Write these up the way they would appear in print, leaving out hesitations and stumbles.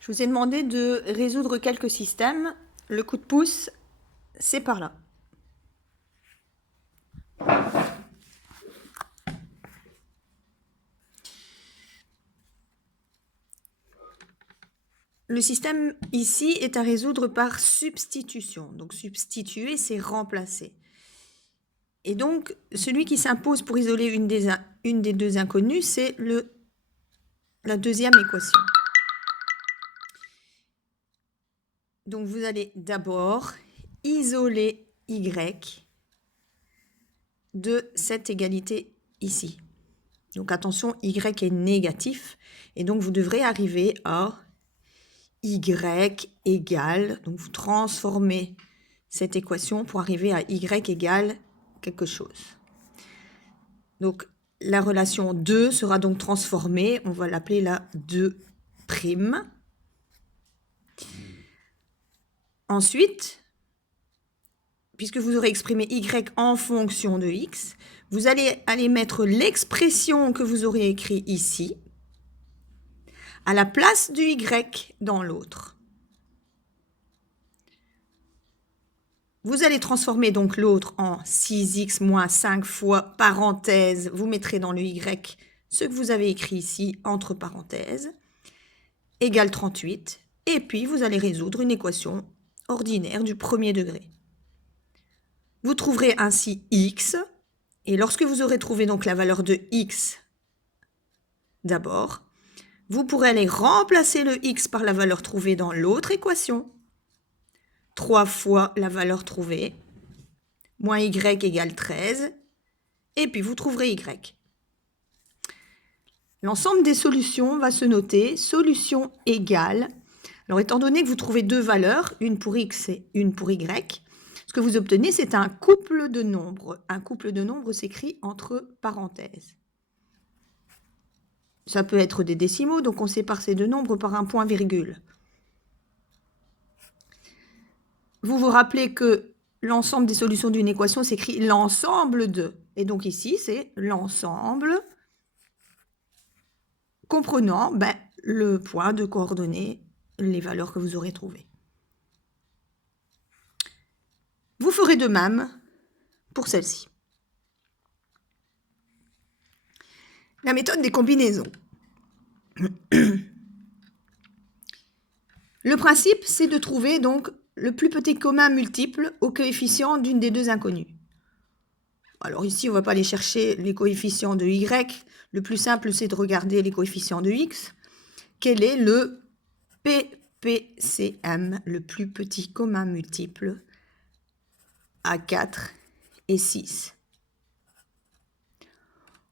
Je vous ai demandé de résoudre quelques systèmes. Le coup de pouce, c'est par là. Le système ici est à résoudre par substitution. Donc substituer, c'est remplacer. Et donc, celui qui s'impose pour isoler une des deux inconnues, c'est la deuxième équation. Donc vous allez d'abord isoler y de cette égalité ici. Donc attention, y est négatif, et donc vous devrez arriver à y égale, donc vous transformez cette équation pour arriver à y égale quelque chose. Donc la relation 2 sera donc transformée, on va l'appeler la 2'. Ensuite, puisque vous aurez exprimé y en fonction de x, vous allez aller mettre l'expression que vous aurez écrite ici à la place du y dans l'autre. Vous allez transformer donc l'autre en 6x moins 5 fois parenthèse. Vous mettrez dans le y ce que vous avez écrit ici entre parenthèses, égale 38. Et puis, vous allez résoudre une équation ordinaire du premier degré. Vous trouverez ainsi x. Et lorsque vous aurez trouvé donc la valeur de x d'abord, vous pourrez aller remplacer le x par la valeur trouvée dans l'autre équation. 3 fois la valeur trouvée, moins y égale 13, et puis vous trouverez y. L'ensemble des solutions va se noter solution égale. Alors, étant donné que vous trouvez deux valeurs, une pour x et une pour y, ce que vous obtenez, c'est un couple de nombres. Un couple de nombres s'écrit entre parenthèses. Ça peut être des décimaux, donc on sépare ces deux nombres par un point-virgule. Vous vous rappelez que l'ensemble des solutions d'une équation s'écrit l'ensemble de. Et donc ici, c'est l'ensemble comprenant le point de coordonnées, les valeurs que vous aurez trouvées. Vous ferez de même pour celle-ci. La méthode des combinaisons. Le principe, c'est de trouver donc le plus petit commun multiple au coefficient d'une des deux inconnues. Alors ici, on ne va pas aller chercher les coefficients de y. Le plus simple, c'est de regarder les coefficients de x. Quel est le PPCM, le plus petit commun multiple, à 4 et 6?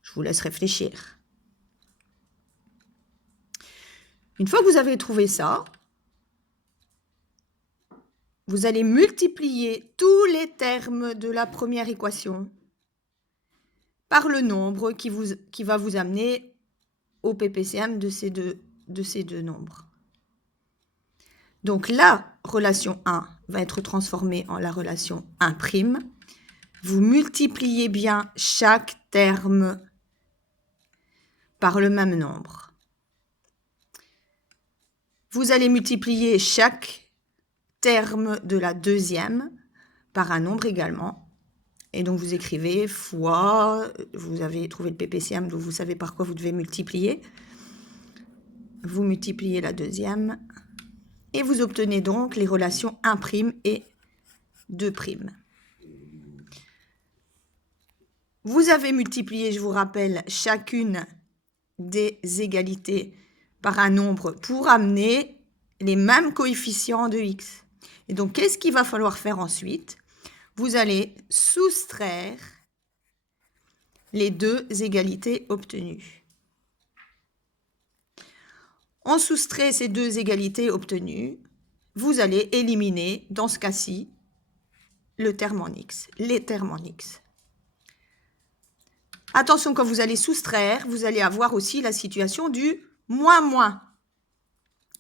Je vous laisse réfléchir. Une fois que vous avez trouvé ça, vous allez multiplier tous les termes de la première équation par le nombre qui va vous amener au PPCM de ces deux nombres. Donc la relation 1 va être transformée en la relation 1'. Vous multipliez bien chaque terme par le même nombre. Vous allez multiplier chaque terme de la deuxième par un nombre également. Et donc vous écrivez fois, vous avez trouvé le PPCM, donc vous savez par quoi vous devez multiplier. Vous multipliez la deuxième et vous obtenez donc les relations 1' et 2'. Vous avez multiplié, je vous rappelle, chacune des égalités par un nombre pour amener les mêmes coefficients de x. Et donc, qu'est-ce qu'il va falloir faire ensuite? Vous allez soustraire les deux égalités obtenues. On soustrait ces deux égalités obtenues. Vous allez éliminer, dans ce cas-ci, le terme en x, les termes en x. Attention, quand vous allez soustraire, vous allez avoir aussi la situation du moins.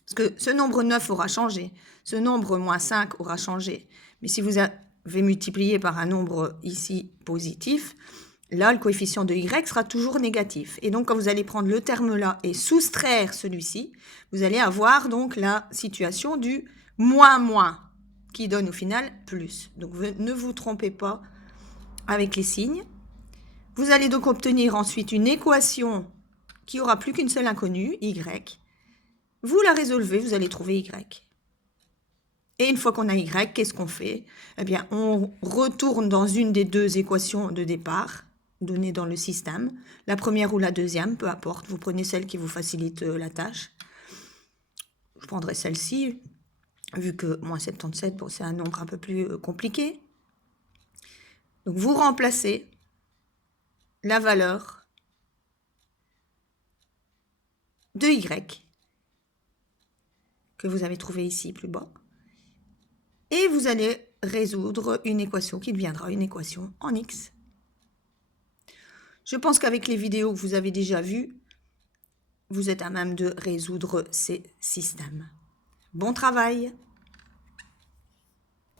Parce que ce nombre 9 aura changé, ce nombre moins 5 aura changé. Mais si vous avez multiplié par un nombre ici positif, Là, le coefficient de y sera toujours négatif. Et donc, quand vous allez prendre le terme là et soustraire celui-ci, vous allez avoir donc la situation du moins, qui donne au final plus. Donc, ne vous trompez pas avec les signes. Vous allez donc obtenir ensuite une équation qui aura plus qu'une seule inconnue, y. Vous la résolvez, vous allez trouver y. Et une fois qu'on a y, qu'est-ce qu'on fait? Eh bien, on retourne dans une des deux équations de départ données dans le système. La première ou la deuxième, peu importe. Vous prenez celle qui vous facilite la tâche. Je prendrai celle-ci, vu que moins 77, bon, c'est un nombre un peu plus compliqué. Donc, vous remplacez la valeur de y que vous avez trouvée ici plus bas. Et vous allez résoudre une équation qui deviendra une équation en x. Je pense qu'avec les vidéos que vous avez déjà vues, vous êtes à même de résoudre ces systèmes. Bon travail!